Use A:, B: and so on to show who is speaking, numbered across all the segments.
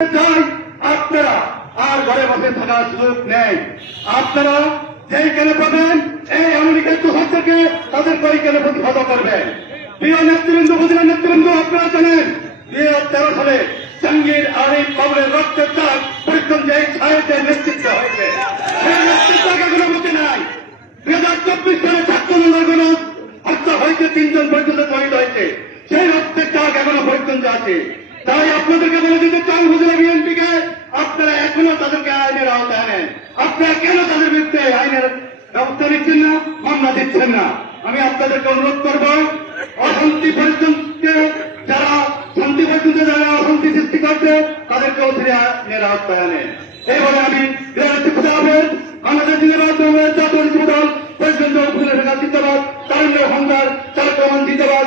A: চাই, আপনারা আর ঘরে বসে থাকার সুযোগ নেই। আপনারা যেইখানে পাবেন এই আমেরিকার দোষর থেকে তাদেরকে ওইখানে প্রতিহত করবেন প্রিয় নেতৃবৃন্দ বুঝলেন নেতৃবৃন্দ, আপনারা জানেন, দুই হাজার তেরো সালে জাহাঙ্গীর আরিফ বাবুরের রক্তের চাপ পরিশ্রমে এই ছায়াতের নেতৃত্ব হয়েছে। সেই নেতৃত্ব এখনও মুক্তি নাই। দুই হাজার চব্বিশ সালে ছাত্র আন্দোলন হত্যা হয়েছে, তিনজন পর্যন্ত শহীদ হয়েছে। সেই রক্তের চাক এখনও পর্যন্ত আছে। তাই আপনাদেরকে বলে দিতে চান হুজুরা বিএনপিকে, আপনারা এখনও তাদেরকে আইনের আওতায় আনেন। আপনারা কেন তাদের বিরুদ্ধে আইনের ব্যবস্থা নিচ্ছেন না, মামলা দিচ্ছেন না? আমি আপনাদেরকে অনুরোধ করব, অশান্তি পর্যন্তকে যারা শান্তি পর্যন্ত যারা অশান্তি সৃষ্টি করছে তাদেরকে অধীরে আইনের আওতায় আনেন। এইভাবে আমি আমাদের জিন্দাবাদ, বাংলাদেশ জাতীয় যুবদল প্রেসিডেন্ট উপজেলা জিন্দাবাদ। তারুণ্য ভান্ডার চালক রহমান জিন্দাবাদ।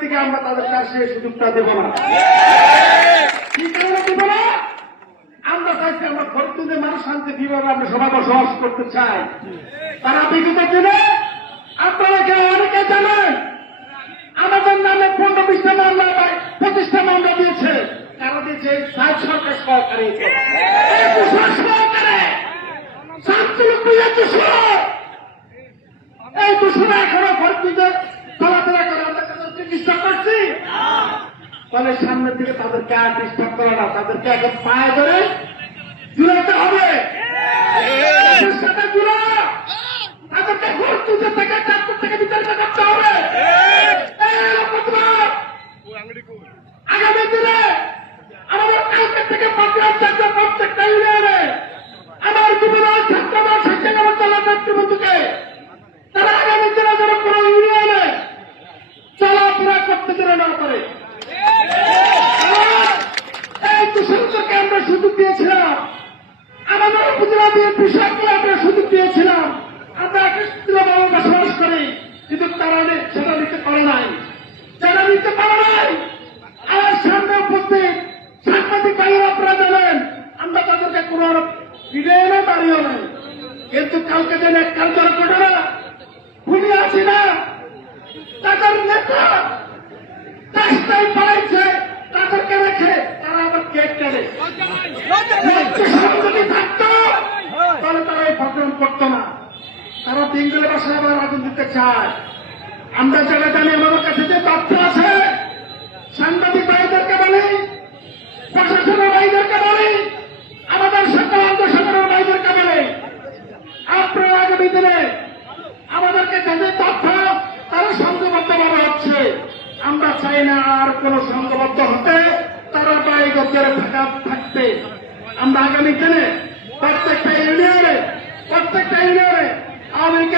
B: দিকে আমরা তাদের কাছে সুযোগটা দেব না। কি কারণে দেব না? আমরা চাইছি আমরা ফরিদগঞ্জের মানুষ শান্তি কীভাবে আমরা সবাই বসবাস করতে চাই। তারা বিগত দিনে আপনারা কেউ অনেকে জানেন, আমাদের নামে পনেরো বিশটা মামলা বা পঁচিশটা মামলা দিয়েছে। কারা দিয়েছে সাত সরকার সহকারী। সহকারে। পূজা এই তুষার এখনও ফরিদগঞ্জে চলাফেরা করে আমরা তাদের চিকিৎসা করছি তাহলে সামনের দিকে তাদেরকে আর ডিস্টার্ব করে না তাদেরকে এখন পায়ে ধরে জুড়াতে হবে। তাদের সাথে জুড়া তাদেরকে ঘর তুলতে থেকে চারপুর থেকে বিচারিত করতে হবে। এই অপরাধ। আগামী দিনে আমাদের কালকে থেকে পাঁচজন চারজন প্রত্যেকটা ইউনিয়নে আমার যুবরাজ ছাত্ররা সচেতন দলের নেতৃবৃন্দকে তারা আগামী দিনে যেন কোনো ইউনিয়নে চলাফেরা করতে যেন না পারে। কিন্তু নাই। সামনে আমরা কিন্তু কালকে যেন এক কাল ঘটনা ভুলে আছি না তাদের নেতা রাস্তায় পালাইছে তাদেরকে রেখে তারা আবার কেক কেনে যদি থাকতো তাহলে তারা এই প্রোগ্রাম করতো না তারা বাসায় আবার দিতে চায়। আমরা যারা জানি আমাদের কাছে যে তথ্য আছে, সাংবাদিক ভাইদেরকে বলি, প্রশাসনের ভাইদেরকে বলি, আমাদের সকল আন্দোলনের ভাইদেরকে বলি। আপনারা আগামী দিনে আমাদেরকে যাদের তথ্য, তারা সংঘবদ্ধ ভাবে হচ্ছে। আমরা চাই না আর কোন সংঘবদ্ধ হতে, তারা বাইগতের থাকা থাকতে। আমরা আগামী দিনে প্রত্যেকটা ইউনিয়নে প্রত্যেকটা ইউনিয়নে আওয়ামী লীগ